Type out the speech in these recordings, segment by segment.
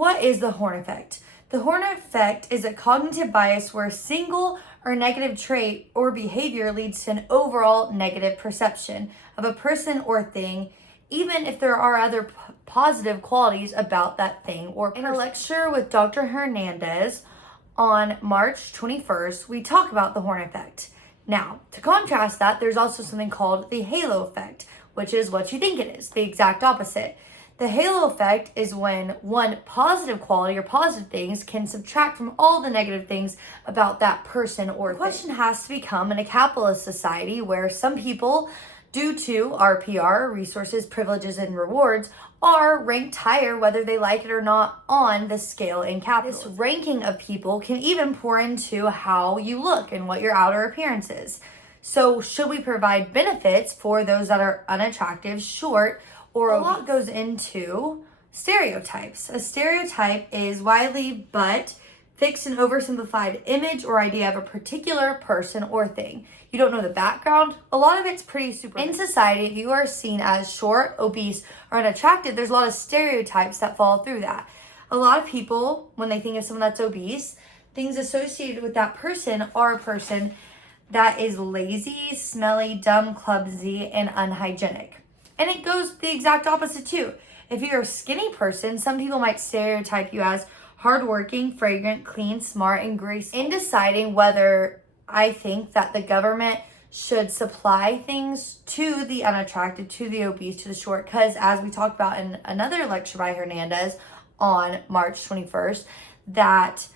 What is the Horn effect? The Horn effect is a cognitive bias where a single or negative trait or behavior leads to an overall negative perception of a person or thing, even if there are other positive qualities about that thing or person. In a lecture with Dr. Hernandez on March 21st, we talk about the Horn effect. Now, to contrast that, there's also something called the halo effect, which is what you think it is, the exact opposite. The halo effect is when one positive quality or positive things can subtract from all the negative things about that person or thing. The question has to become in a capitalist society where some people, due to RPR, resources, privileges, and rewards, are ranked higher whether they like it or not on the scale in capitalism. This ranking of people can even pour into how you look and what your outer appearance is. So should we provide benefits for those that are unattractive, short, or a lot goes into stereotypes. A stereotype is widely but fixed and oversimplified image or idea of a particular person or thing. You don't know the background. A lot of it's pretty superficial. In society, if you are seen as short, obese, or unattractive, there's a lot of stereotypes that fall through that. A lot of people, when they think of someone that's obese, things associated with that person are a person that is lazy, smelly, dumb, clumsy, and unhygienic. And it goes the exact opposite too. If you're a skinny person, some people might stereotype you as hardworking, fragrant, clean, smart, and graceful. In deciding whether I think that the government should supply things to the unattractive, to the obese, to the short, because as we talked about in another lecture by Hernandez on March 21st, that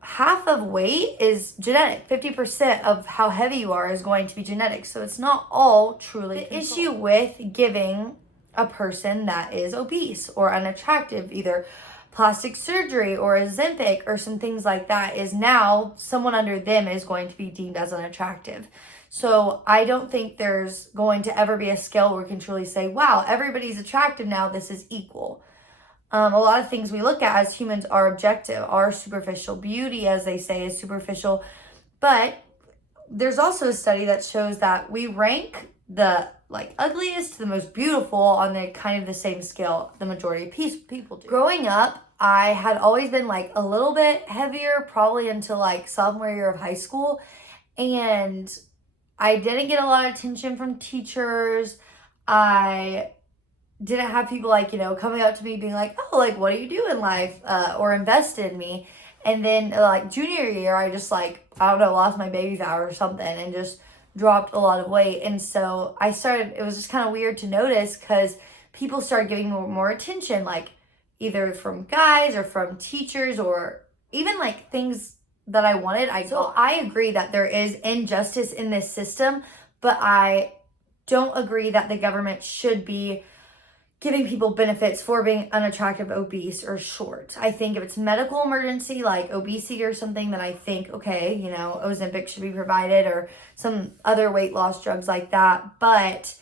half of weight is genetic. 50% of how heavy you are is going to be genetic. So it's not all truly the issue with giving a person that is obese or unattractive either plastic surgery or Ozempic or some things like that is now someone under them is going to be deemed as unattractive. So I don't think there's going to ever be a scale where we can truly say, wow, everybody's attractive now, this is equal. A lot of things we look at as humans are objective, are superficial. Beauty, as they say, is superficial. But there's also a study that shows that we rank the ugliest to the most beautiful on the kind of the same scale the majority of people do. Growing up, I had always been a little bit heavier, probably until sophomore year of high school. And I didn't get a lot of attention from teachers. I didn't have people coming up to me being like, oh, what do you do in life, or invest in me. And then junior year, I just I don't know, lost my baby fat or something and just dropped a lot of weight. And so it was just kind of weird to notice because people started giving me more attention, either from guys or from teachers or even things that I wanted. I agree that there is injustice in this system, but I don't agree that the government should be giving people benefits for being unattractive, obese, or short. I think if it's medical emergency like obesity or something, then I think, okay, Ozempic should be provided or some other weight loss drugs like that. But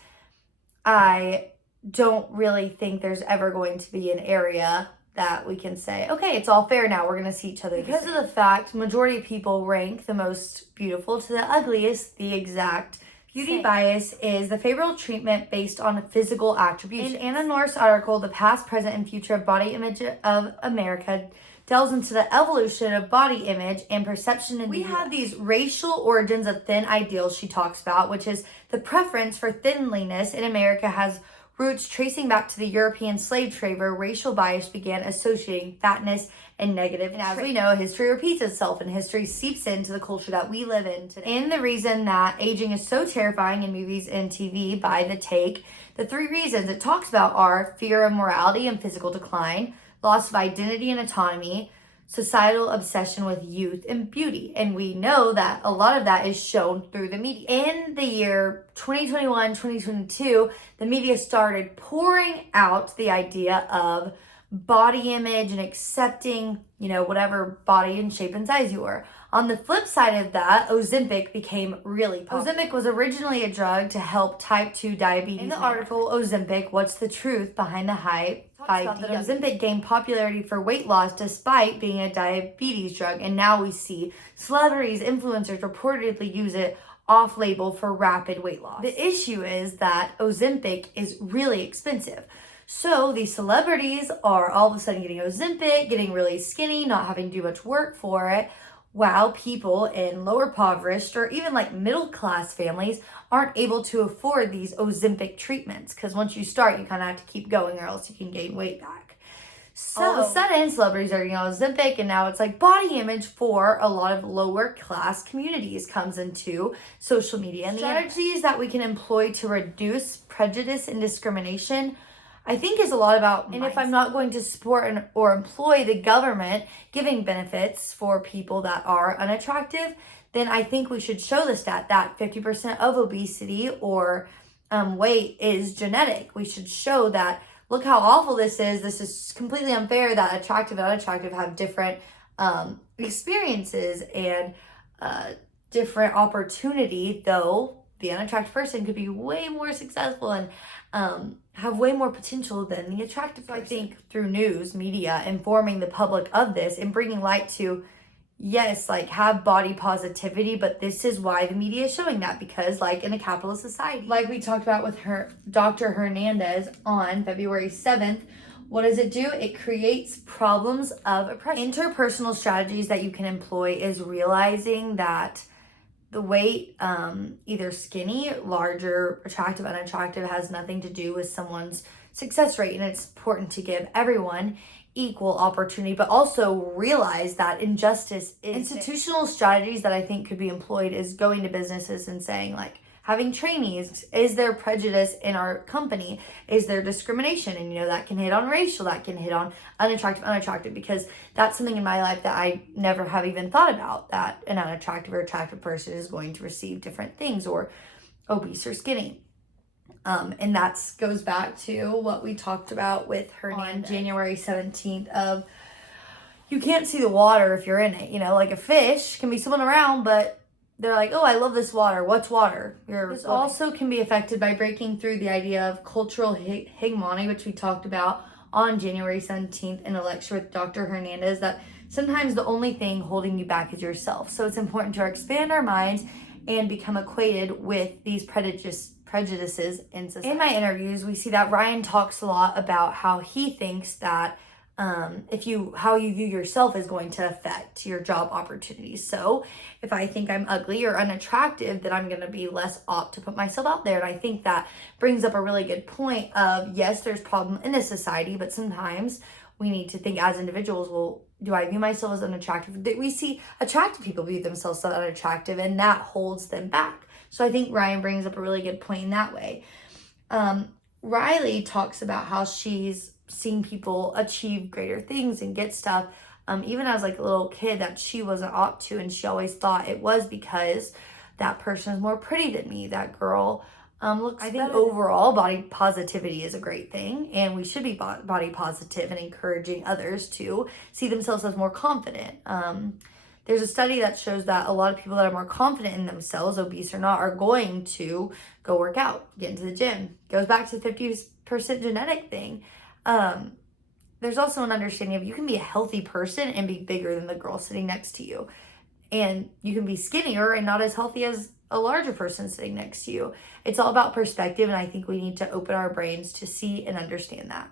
I don't really think there's ever going to be an area that we can say, okay, it's all fair now. We're going to see each other. Because of the fact majority of people rank the most beautiful to the ugliest the exact beauty bias is the favorable treatment based on physical attributes. In Anna North's article, The Past, Present, and Future of Body Image of America delves into the evolution of body image and perception. And we have these racial origins of thin ideals she talks about, which is the preference for thinliness in America has roots tracing back to the European slave trade, where racial bias began associating fatness and negative. And as we know, history repeats itself and history seeps into the culture that we live in today. And the reason that aging is so terrifying in movies and TV by The Take, the 3 reasons it talks about are fear of morality and physical decline, loss of identity and autonomy, societal obsession with youth and beauty. And we know that a lot of that is shown through the media. In the year 2021, 2022, the media started pouring out the idea of body image and accepting, whatever body and shape and size you were. On the flip side of that, Ozempic became really popular. Ozempic was originally a drug to help type 2 diabetes. In the article, Ozempic, What's the Truth Behind the Hype? Ozempic gained popularity for weight loss despite being a diabetes drug. And now we see celebrities, influencers reportedly use it off-label for rapid weight loss. The issue is that Ozempic is really expensive. So these celebrities are all of a sudden getting Ozempic, getting really skinny, not having to do much work for it, while people in lower impoverished or even like middle class families aren't able to afford these Ozempic treatments. Because once you start, you kind of have to keep going or else you can gain weight back. So all of a sudden, celebrities are getting Ozempic, and now it's like body image for a lot of lower class communities comes into social media. And strategies that we can employ to reduce prejudice and discrimination, I think, is a lot about, and if I'm not going to support or employ the government giving benefits for people that are unattractive, then I think we should show the stat that 50% of obesity or weight is genetic. We should show that, look how awful this is. This is completely unfair that attractive and unattractive have different experiences and different opportunity, though the unattractive person could be way more successful and have way more potential than the attractive person. I think through news, media, informing the public of this and bringing light to, yes, like have body positivity, but this is why the media is showing that, because like in a capitalist society, like we talked about with her Dr. Hernandez on February 7th, what does it do? It creates problems of oppression. Interpersonal strategies that you can employ is realizing that the weight, either skinny, larger, attractive, unattractive, has nothing to do with someone's success rate. And it's important to give everyone equal opportunity, but also realize that injustice is institutional strategies that I think could be employed is going to businesses and saying, like, having trainees, is there prejudice in our company? Is there discrimination? And that can hit on racial, that can hit on unattractive, because that's something in my life that I never have even thought about, that an unattractive or attractive person is going to receive different things, or obese or skinny. And that goes back to what we talked about with Hernandez on January 17th of, you can't see the water if you're in it. Like a fish can be swimming around, but they're like, oh, I love this water. What's water? This also can be affected by breaking through the idea of cultural hegemony, which we talked about on January 17th in a lecture with Dr. Hernandez, that sometimes the only thing holding you back is yourself. So it's important to expand our minds and become acquainted with these prejudices in society. In my interviews, we see that Ryan talks a lot about how he thinks that how you view yourself is going to affect your job opportunities. So if I think I'm ugly or unattractive, then I'm going to be less apt to put myself out there. And I think that brings up a really good point of, yes, there's problem in this society, but sometimes we need to think as individuals, well, do I view myself as unattractive? We see attractive people view themselves as unattractive, and that holds them back. So I think Ryan brings up a really good point in that way. Riley talks about how she's seen people achieve greater things and get stuff, even as like a little kid, that she wasn't ought to, and she always thought it was because that person is more pretty than me. That girl looks I think better. Overall, body positivity is a great thing, and we should be body positive and encouraging others to see themselves as more confident. There's a study that shows that a lot of people that are more confident in themselves, obese or not, are going to go work out, get into the gym. Goes back to the 50% genetic thing. There's also an understanding of, you can be a healthy person and be bigger than the girl sitting next to you. And you can be skinnier and not as healthy as a larger person sitting next to you. It's all about perspective, and I think we need to open our brains to see and understand that.